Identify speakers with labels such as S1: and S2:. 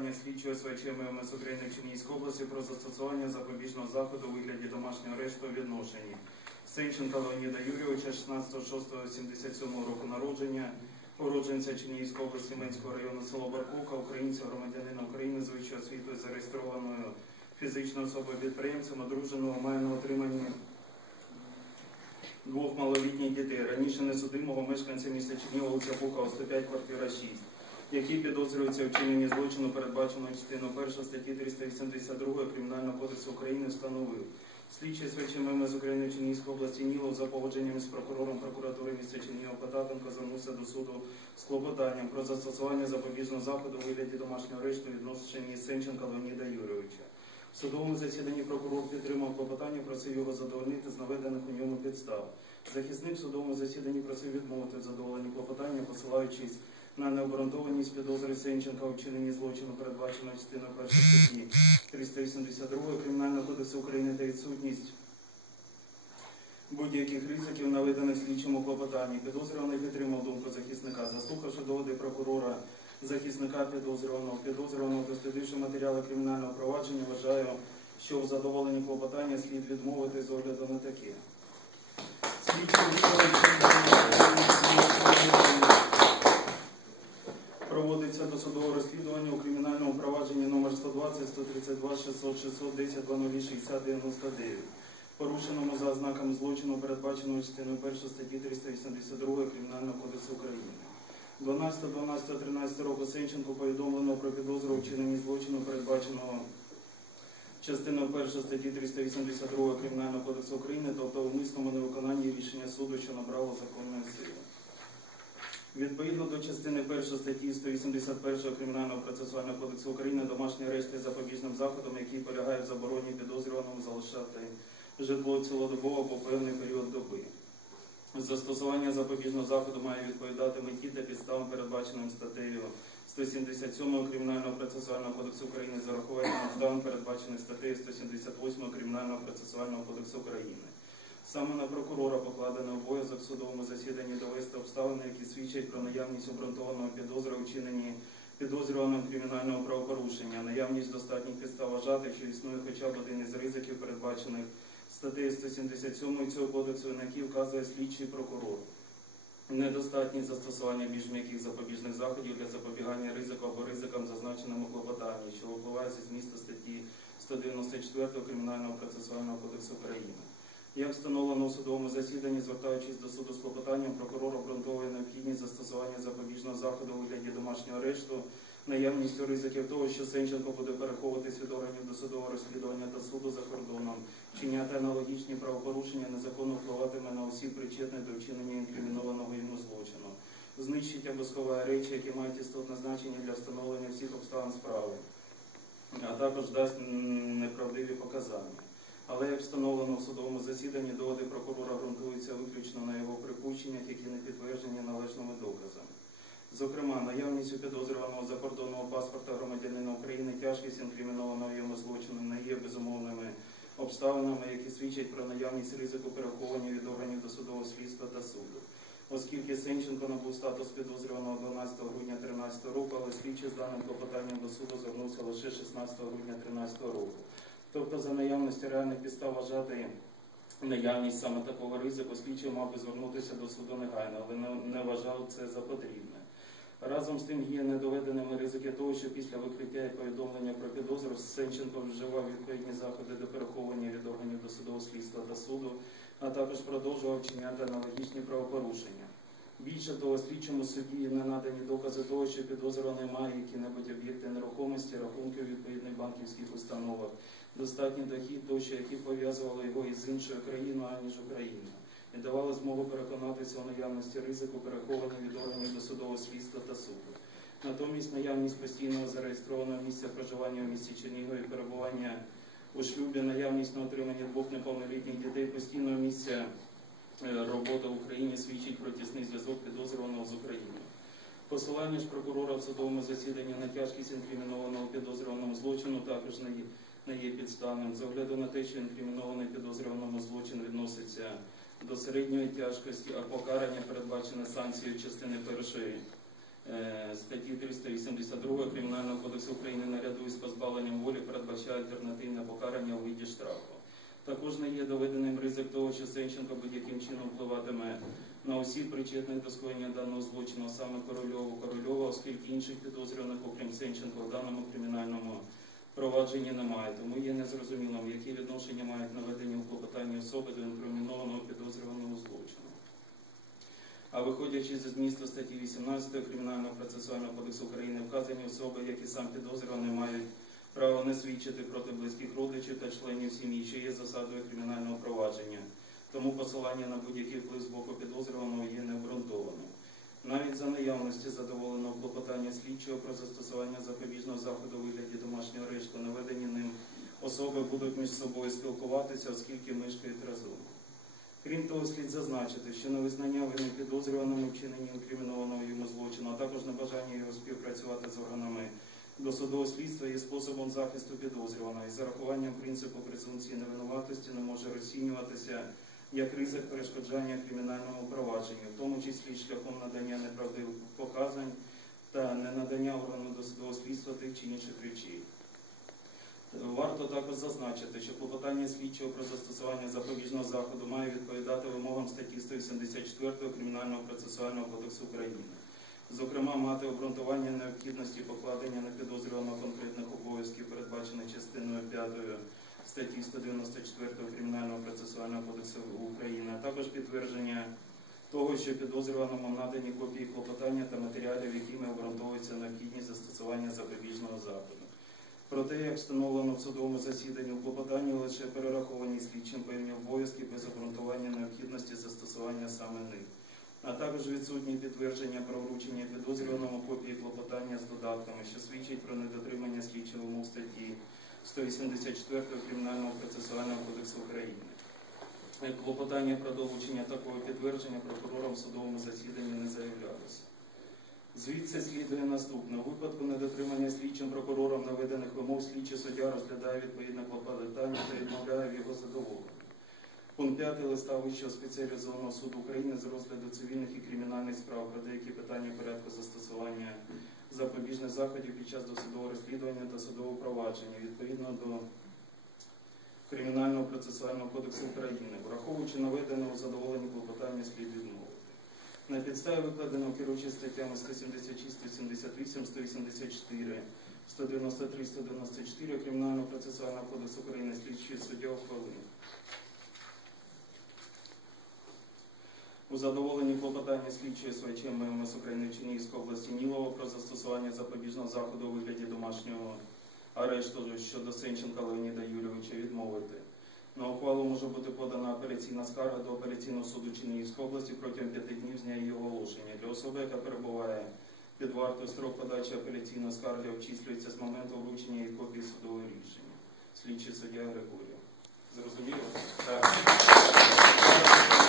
S1: клопотання слідчого СВЧ ММС України в Чернігівській області про застосування запобіжного заходу у вигляді домашнього арешту у відношенні. Сенченка Леоніда Юрійовича 16.06.77 року народження, уродженця Чернігівської області Менського району село Баркука, українця, громадянина України з вищою освітою зареєстрованою фізичною особою підприємцем, одруженого має на отриманні двох малолітніх дітей, раніше несудимого мешканця міста Чернігова вулиця Пухова, 105, квартира 6, які підозрюються в чиненні злочину, передбаченого частиною 1 статті 382 Кримінального кодексу України, встановив. Слідчий СВЧ ММС України в Чернігівській області Нілов за погодженням з прокурором прокуратури міста Чернігова Потапенко звернувся до суду з клопотанням про застосування запобіжного заходу у вигляді домашнього арешту відношенні Сенченка Леоніда Юрійовича. В судовому засіданні прокурор підтримав клопотання, просив його задовольнити з наведених у ньому підстав. Захисник в судовому засіданні просив відмовити в задоволенні клопотання, посилаючись на необґрунтованість підозри Сенченка у вчиненні злочину, передбаченого частиною першої статті 382 Кримінального кодексу України та відсутність будь-яких ризиків, наведених слідчому клопотанні. Підозрюваний підтримав думку захисника, заслухавши доводи прокурора захисника підозрюваного, підозрюваного, дослідивши матеріали кримінального провадження, вважаю, що в задоволенні клопотання слід відмовити з огляду на таке. Слідчий проводиться досудове розслідування у кримінальному провадженні номер 120 132 600 610 0060 99 порушеному за ознаками злочину, передбаченого частиною 1 статті 382 Кримінального кодексу України. 12.12.13 року Сенченко повідомлено про підозру вчиненні злочину, передбаченого частиною 1 статті 382 Кримінального кодексу України, тобто умисному невиконанні рішення суду, що набрало законної сили. Відповідно до частини 1 статті 181 Кримінального процесуального кодексу України домашні арешти запобіжним заходом, які полягають в забороні підозрюваному залишати житло цілодобово по певний період доби. Застосування запобіжного заходу має відповідати меті та підставам, передбаченим статтею 177 Кримінального процесуального кодексу України з урахуванням обставин, передбачених статтею 178 Кримінального процесуального кодексу України. Саме на прокурора покладено обов'язок в судовому засіданні довести обставини, які свідчать про наявність обґрунтованого підозри у вчиненні підозрюваним кримінального правопорушення, наявність достатніх підстав вважати, що існує хоча б один із ризиків, передбачених статтею 177 цього кодексу, на які вказує слідчий прокурор. Недостатність застосування більш м'яких запобіжних заходів для запобігання ризику або ризикам, зазначеним у клопотанні, що випливає зі змісту статті 194 Кримінального процесуального кодексу України. Як встановлено у судовому засіданні, звертаючись до суду з клопотанням, прокурор обґрунтовує необхідність застосування запобіжного заходу у вигляді домашнього арешту, наявністю ризиків того, що Сенченко буде переховуватись від органів досудового розслідування та суду за кордоном, вчиняти аналогічні правопорушення, незаконно впливатиме на осіб, причетних до вчинення інкримінованого йому злочину, знищить або сховає речі, які мають істотне значення для встановлення всіх обставин справи, а також дасть неправдиві показання. Але як встановлено в судовому засіданні, доводи прокурора ґрунтуються виключно на його припущеннях, які не підтверджені належними доказами. Зокрема, наявність у підозрюваного закордонного паспорта громадянина України, тяжкість інкримінованого йому злочину не є безумовними обставинами, які свідчать про наявність ризику переховування від органів досудового слідства та суду. Оскільки Сенченко набув статус підозрюваного 12 грудня 2013 року, але слідчий з даним клопотанням до суду звернувся лише 16 грудня 2013 року. Тобто за наявності реальних підстав вважати наявність саме такого ризику, слідчий мав би звернутися до суду негайно, але не, вважав це за потрібне. Разом з тим є недоведеними ризики того, що після викриття і повідомлення про підозру Сенченко вживав відповідні заходи до переховування від органів досудового слідства та суду, а також продовжував вчиняти аналогічні правопорушення. Більше того, слідчому судді не надані докази того, що підозрюваний має які-небудь об'єкти нерухомості, рахунки у відповідних банківських установах, достатній дохід тощо, які пов'язували його із іншою країною, аніж Україна, і давали змогу переконатися у наявності ризику переховання від органів досудового слідства та суду. Натомість наявність постійного зареєстрованого місця проживання в місті Чернігові, перебування у шлюбі, наявність на отриманні двох неповнолітніх дітей, постійного місця е, роботи в Україні свідчить про тісний зв'язок підозрюваного з Україною. Посилання ж прокурора в судовому засіданні на тяжкість інкримінованого підозрюваного злочину також не не є підставним. З огляду на те, що інкримінований підозрюваному злочин відноситься до середньої тяжкості, а покарання передбачене санкцією частини першої е, статті 382 Кримінального кодексу України наряду із позбавленням волі передбачає альтернативне покарання у виді штрафу. Також не є доведеним ризик того, що Сенченко будь-яким чином впливатиме на осіб, причетних до скоєння даного злочину, саме Корольову Корольова, оскільки інших підозрюваних, окрім Сенченко, в даному кримінальному провадженні немає. Тому є незрозумілим, які відношення мають наведені у клопотанні особи до інкримінованого підозрюваного злочину. А виходячи зі змісту статті 18 Кримінального процесуального кодексу України, вказані особи, як і сам підозрюваний, мають право не свідчити проти близьких родичів та членів сім'ї, що є засадою кримінального провадження. Тому посилання на будь-який вплив з боку підозрюваного є необґрунтованим. Наявності задоволеного клопотання слідчого про застосування запобіжного заходу у вигляді домашнього арешту, наведені ним особи будуть між собою спілкуватися, оскільки мешкають разом. Крім того, слід зазначити, що невизнання вини підозрюваному вчиненні інкримінованого йому злочину, а також небажання його співпрацювати з органами досудового слідства є способом захисту підозрюваного і зарахуванням принципу презумпції невинуватості не може розцінюватися як ризик перешкоджання кримінальному провадженню, в тому числі шляхом надання неправдивих показань та ненадання органу досудового слідства тих чи інших речей. Варто також зазначити, що клопотання слідчого про застосування запобіжного заходу має відповідати вимогам статті 184 Кримінального процесуального кодексу України. Зокрема, мати обґрунтування необхідності покладення на підозрюваного конкретних обов'язків, передбачених частиною 5 статті 194 Кримінального процесуального кодексу України, а також підтвердження того, що підозрюваному надані копії клопотання та матеріалів, якими обґрунтовується необхідність застосування запобіжного заходу. Проте, як встановлено в судовому засіданні, у клопотанні лише перераховані слідчим певні обов'язки без обґрунтування необхідності застосування саме них, а також відсутні підтвердження про вручення підозрюваному копії клопотання з додатками, що свідчить про недотримання слідчих вимог статті 184 Кримінального процесуального кодексу України. Е, Клопотання про долучення такого підтвердження прокурором в судовому засіданні не заявлялося. Звідси слідує наступне. У випадку недотримання слідчим прокурором наведених вимог слідчий суддя розглядає відповідне клопотання та відмовляє в його задоволенні. Пункт 5 листа Вищого спеціалізованого суду України з розгляду цивільних і кримінальних справ про деякі питання порядку застосування запобіжних заходів під час досудового розслідування та судового провадження відповідно до Кримінального процесуального кодексу України, враховуючи наведене у задоволенні клопотання слід відмови. На підставі викладеного керуючи статтями 176, 178, 184, 193, 194 Кримінального процесуального кодексу України слідчий суддя ухвалив. у задоволенні клопотання слідчої СВЧ ММС України в Чернігівській області Нілова про застосування запобіжного заходу у вигляді домашнього арешту щодо Сенченка Леоніда Юрійовича відмовити. На ухвалу може бути подана апеляційна скарга до апеляційного суду Чернігівської області протягом п'яти днів з дня її оголошення. Для особи, яка перебуває під вартою строк подачі апеляційної скарги, обчислюється з моменту вручення її копії судового рішення. Слідчий суддя Григорія. Зрозуміло? Так.